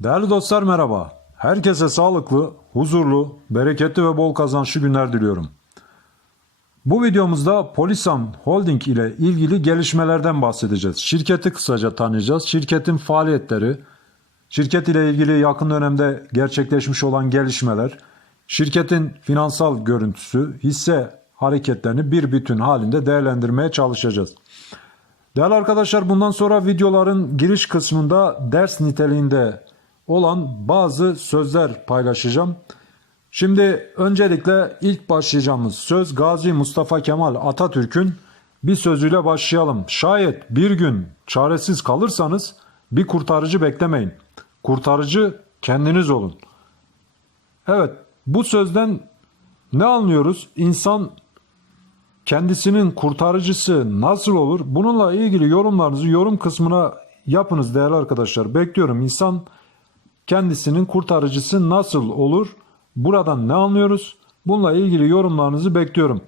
Değerli dostlar merhaba. Herkese sağlıklı, huzurlu, bereketli ve bol kazançlı günler diliyorum. Bu videomuzda Polisan Holding ile ilgili gelişmelerden bahsedeceğiz. Şirketi kısaca tanıyacağız. Şirketin faaliyetleri, şirket ile ilgili yakın dönemde gerçekleşmiş olan gelişmeler, şirketin finansal görüntüsü, hisse hareketlerini bir bütün halinde değerlendirmeye çalışacağız. Değerli arkadaşlar bundan sonra videoların giriş kısmında ders niteliğinde olan bazı sözler paylaşacağım. Şimdi öncelikle ilk başlayacağımız söz Gazi Mustafa Kemal Atatürk'ün bir sözüyle başlayalım. Şayet bir gün çaresiz kalırsanız bir kurtarıcı beklemeyin. Kurtarıcı kendiniz olun. Evet bu sözden ne anlıyoruz? İnsan kendisinin kurtarıcısı nasıl olur? Bununla ilgili yorumlarınızı yorum kısmına yapınız değerli arkadaşlar. Bekliyorum. İnsan kendisinin kurtarıcısı nasıl olur? Buradan ne anlıyoruz? Bununla ilgili yorumlarınızı bekliyorum.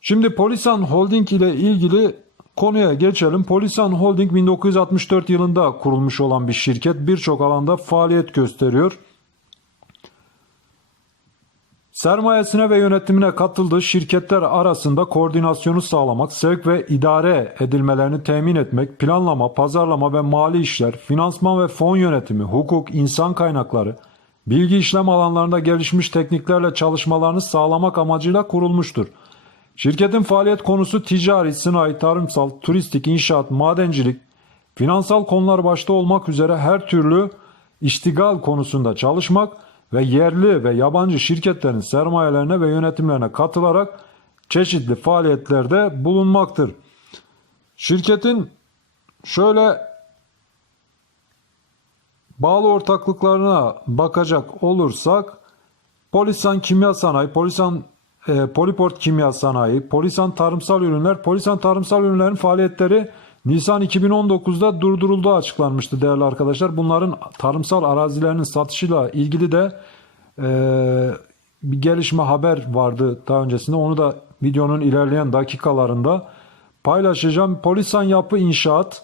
Şimdi Polisan Holding ile ilgili konuya geçelim. Polisan Holding 1964 yılında kurulmuş olan bir şirket. Birçok alanda faaliyet gösteriyor. Sermayesine ve yönetimine katıldığı şirketler arasında koordinasyonu sağlamak, sevk ve idare edilmelerini temin etmek, planlama, pazarlama ve mali işler, finansman ve fon yönetimi, hukuk, insan kaynakları, bilgi işlem alanlarında gelişmiş tekniklerle çalışmalarını sağlamak amacıyla kurulmuştur. Şirketin faaliyet konusu ticari, sınai, tarımsal, turistik, inşaat, madencilik, finansal konular başta olmak üzere her türlü iştigal konusunda çalışmak ve yerli ve yabancı şirketlerin sermayelerine ve yönetimlerine katılarak çeşitli faaliyetlerde bulunmaktır. Şirketin şöyle bağlı ortaklıklarına bakacak olursak Polisan Kimya Sanayi, Polisan e, Poliport Kimya Sanayi, Polisan Tarımsal Ürünler, Polisan Tarımsal Ürünlerin faaliyetleri Nisan 2019'da durdurulduğu açıklanmıştı değerli arkadaşlar. Bunların tarımsal arazilerinin satışıyla ilgili de e, bir gelişme haber vardı daha öncesinde. Onu da videonun ilerleyen dakikalarında paylaşacağım. Polisan Yapı İnşaat,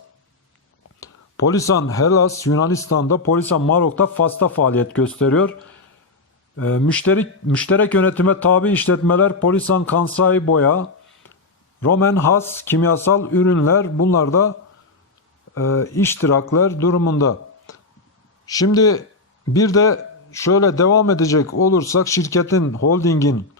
Polisan Hellas Yunanistan'da, Polisan Marok'ta Fas'ta faaliyet gösteriyor. E, müşterik, müşterek yönetime tabi işletmeler Polisan Kansai Boya, Roman Has kimyasal ürünler bunlar da e, iştirakler durumunda. Şimdi bir de şöyle devam edecek olursak şirketin holdingin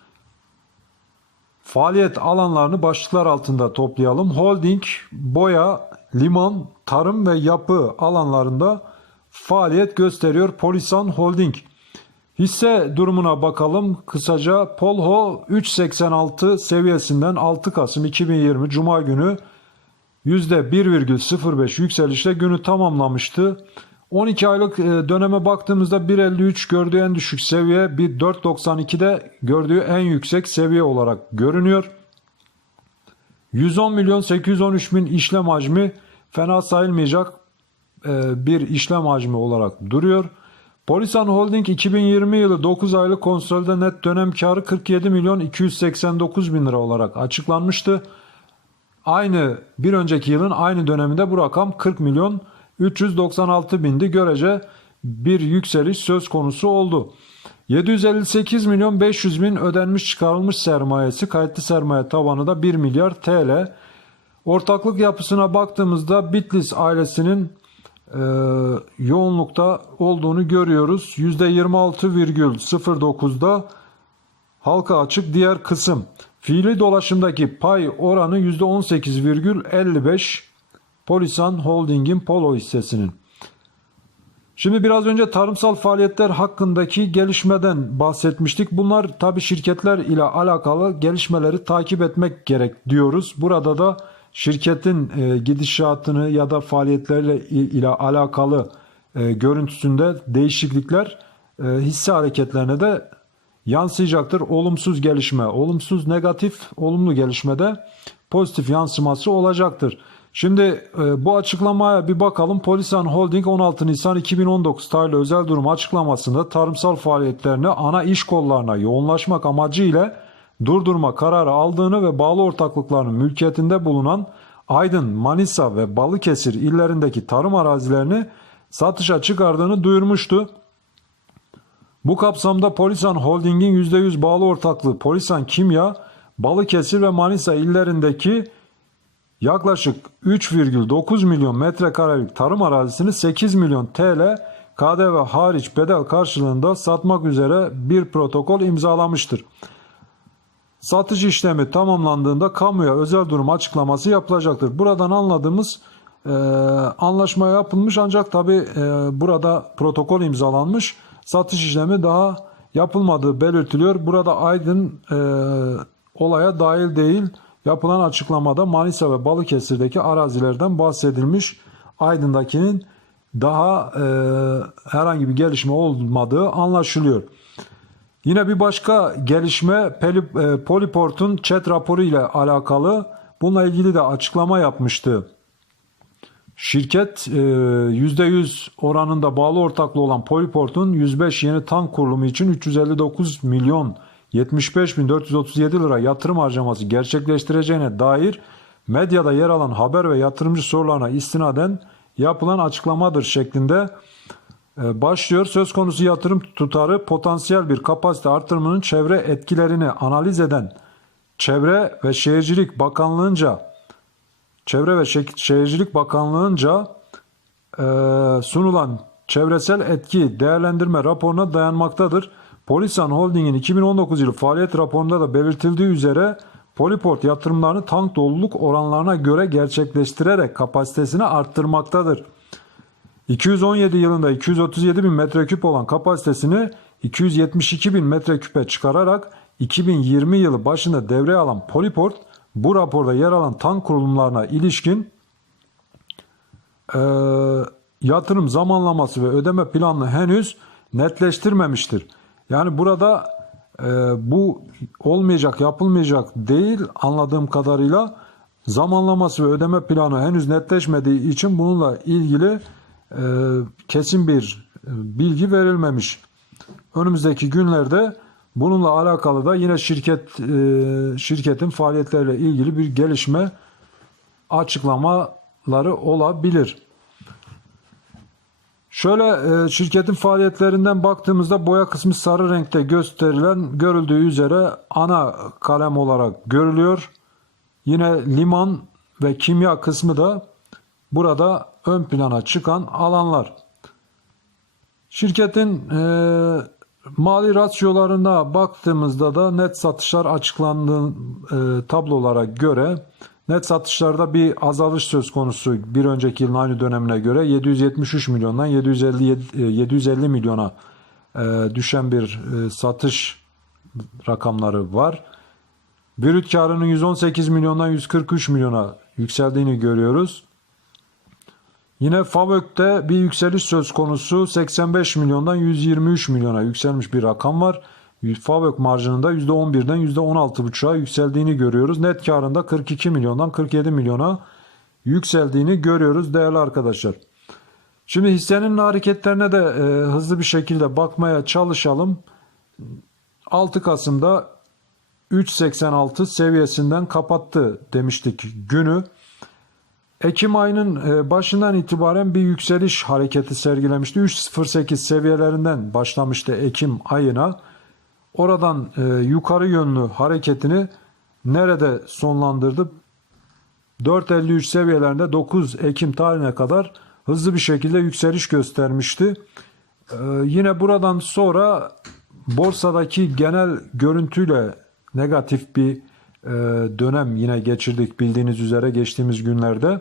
faaliyet alanlarını başlıklar altında toplayalım. Holding, boya, liman, tarım ve yapı alanlarında faaliyet gösteriyor Polisan Holding. Hisse durumuna bakalım. Kısaca Polho 3.86 seviyesinden 6 Kasım 2020 Cuma günü %1,05 yükselişle günü tamamlamıştı. 12 aylık e, döneme baktığımızda 1.53 gördüğü en düşük seviye, bir 4.92'de gördüğü en yüksek seviye olarak görünüyor. 110 milyon 813 bin işlem hacmi fena sayılmayacak e, bir işlem hacmi olarak duruyor. Polisan Holding 2020 yılı 9 aylık konsolide net dönem karı 47 milyon 289 bin lira olarak açıklanmıştı. Aynı bir önceki yılın aynı döneminde bu rakam 40 milyon 396 bindi. Görece bir yükseliş söz konusu oldu. 758 milyon 500 bin ödenmiş çıkarılmış sermayesi kayıtlı sermaye tabanı da 1 milyar TL. Ortaklık yapısına baktığımızda Bitlis ailesinin yoğunlukta olduğunu görüyoruz. %26,09'da halka açık diğer kısım. Fiili dolaşımdaki pay oranı %18,55 Polisan Holding'in Polo hissesinin. Şimdi biraz önce tarımsal faaliyetler hakkındaki gelişmeden bahsetmiştik. Bunlar tabi şirketler ile alakalı gelişmeleri takip etmek gerek diyoruz. Burada da şirketin e, gidişatını ya da faaliyetleriyle ile alakalı e, görüntüsünde değişiklikler e, hisse hareketlerine de yansıyacaktır. Olumsuz gelişme, olumsuz negatif, olumlu gelişmede pozitif yansıması olacaktır. Şimdi e, bu açıklamaya bir bakalım. Polisan Holding 16 Nisan 2019 tarihli özel durum açıklamasında tarımsal faaliyetlerini ana iş kollarına yoğunlaşmak amacıyla durdurma kararı aldığını ve bağlı ortaklıklarının mülkiyetinde bulunan Aydın, Manisa ve Balıkesir illerindeki tarım arazilerini satışa çıkardığını duyurmuştu. Bu kapsamda Polisan Holding'in %100 bağlı ortaklığı Polisan Kimya, Balıkesir ve Manisa illerindeki yaklaşık 3,9 milyon metrekarelik tarım arazisini 8 milyon TL KDV hariç bedel karşılığında satmak üzere bir protokol imzalamıştır. Satış işlemi tamamlandığında kamuya özel durum açıklaması yapılacaktır. Buradan anladığımız e, anlaşma yapılmış ancak tabi burada protokol imzalanmış. Satış işlemi daha yapılmadığı belirtiliyor. Burada Aydın e, olaya dahil değil. Yapılan açıklamada Manisa ve Balıkesir'deki arazilerden bahsedilmiş. Aydın'dakinin daha e, herhangi bir gelişme olmadığı anlaşılıyor. Yine bir başka gelişme e, Poliport'un chat raporu ile alakalı. Bununla ilgili de açıklama yapmıştı. Şirket e, %100 oranında bağlı ortaklı olan Poliport'un 105 yeni tank kurulumu için 359 milyon 75 bin 437 lira yatırım harcaması gerçekleştireceğine dair medyada yer alan haber ve yatırımcı sorularına istinaden yapılan açıklamadır şeklinde e, başlıyor. Söz konusu yatırım tutarı potansiyel bir kapasite artırımının çevre etkilerini analiz eden Çevre ve Şehircilik Bakanlığı'nca Çevre ve Şe- Şehircilik Bakanlığı'nca e, sunulan çevresel etki değerlendirme raporuna dayanmaktadır. Polisan Holding'in 2019 yılı faaliyet raporunda da belirtildiği üzere Poliport yatırımlarını tank doluluk oranlarına göre gerçekleştirerek kapasitesini arttırmaktadır. 217 yılında 237 bin metreküp olan kapasitesini 272 bin metreküpe çıkararak 2020 yılı başında devreye alan Poliport bu raporda yer alan tank kurulumlarına ilişkin eee, yatırım zamanlaması ve ödeme planını henüz netleştirmemiştir. Yani burada eee, bu olmayacak, yapılmayacak değil anladığım kadarıyla zamanlaması ve ödeme planı henüz netleşmediği için bununla ilgili kesin bir e, bilgi verilmemiş. Önümüzdeki günlerde bununla alakalı da yine şirket eee, şirketin faaliyetleriyle ilgili bir gelişme açıklamaları olabilir. Şöyle e, şirketin faaliyetlerinden baktığımızda boya kısmı sarı renkte gösterilen görüldüğü üzere ana kalem olarak görülüyor. Yine liman ve kimya kısmı da burada ön plana çıkan alanlar. Şirketin e, mali rasyolarına baktığımızda da net satışlar açıklandığı e, tablolara göre net satışlarda bir azalış söz konusu bir önceki yılın aynı dönemine göre 773 milyondan 750 e, 750 milyona e, düşen bir e, satış rakamları var. Brüt karının 118 milyondan 143 milyona yükseldiğini görüyoruz. Yine FAVÖK'te bir yükseliş söz konusu 85 milyondan 123 milyona yükselmiş bir rakam var. FAVÖK marjında %11'den %16,5'a yükseldiğini görüyoruz. Net karında 42 milyondan 47 milyona yükseldiğini görüyoruz değerli arkadaşlar. Şimdi hissenin hareketlerine de e, hızlı bir şekilde bakmaya çalışalım. 6 Kasım'da 3.86 seviyesinden kapattı demiştik günü. Ekim ayının e, başından itibaren bir yükseliş hareketi sergilemişti. 3.08 seviyelerinden başlamıştı Ekim ayına. Oradan e, yukarı yönlü hareketini nerede sonlandırdı? 4.53 seviyelerinde 9 Ekim tarihine kadar hızlı bir şekilde yükseliş göstermişti. E, yine buradan sonra borsadaki genel görüntüyle negatif bir dönem yine geçirdik bildiğiniz üzere geçtiğimiz günlerde.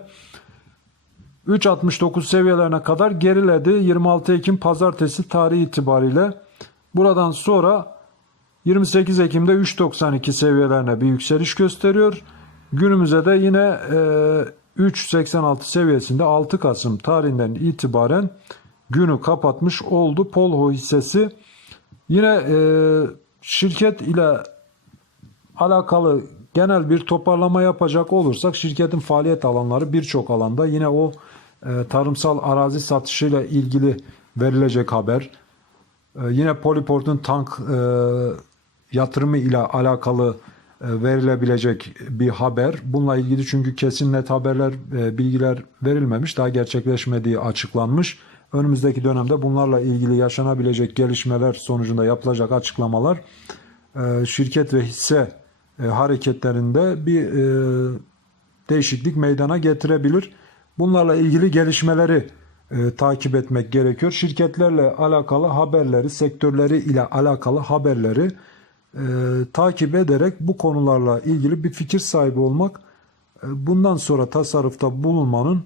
3.69 seviyelerine kadar geriledi 26 Ekim pazartesi tarihi itibariyle. Buradan sonra 28 Ekim'de 3.92 seviyelerine bir yükseliş gösteriyor. Günümüze de yine e, 3.86 seviyesinde 6 Kasım tarihinden itibaren günü kapatmış oldu. Polho hissesi yine e, şirket ile alakalı genel bir toparlama yapacak olursak şirketin faaliyet alanları birçok alanda yine o e, tarımsal arazi satışıyla ilgili verilecek haber. E, yine Poliport'un tank e, yatırımı ile alakalı e, verilebilecek bir haber. Bununla ilgili çünkü kesin net haberler, e, bilgiler verilmemiş. Daha gerçekleşmediği açıklanmış. önümüzdeki dönemde bunlarla ilgili yaşanabilecek gelişmeler sonucunda yapılacak açıklamalar e, şirket ve hisse e, hareketlerinde bir e, değişiklik meydana getirebilir. Bunlarla ilgili gelişmeleri e, takip etmek gerekiyor. Şirketlerle alakalı haberleri, sektörleri ile alakalı haberleri takip ederek bu konularla ilgili bir fikir sahibi olmak bundan sonra tasarrufta bulunmanın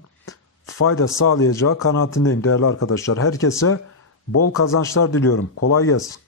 fayda sağlayacağı kanaatindeyim değerli arkadaşlar. Herkese bol kazançlar diliyorum. Kolay gelsin.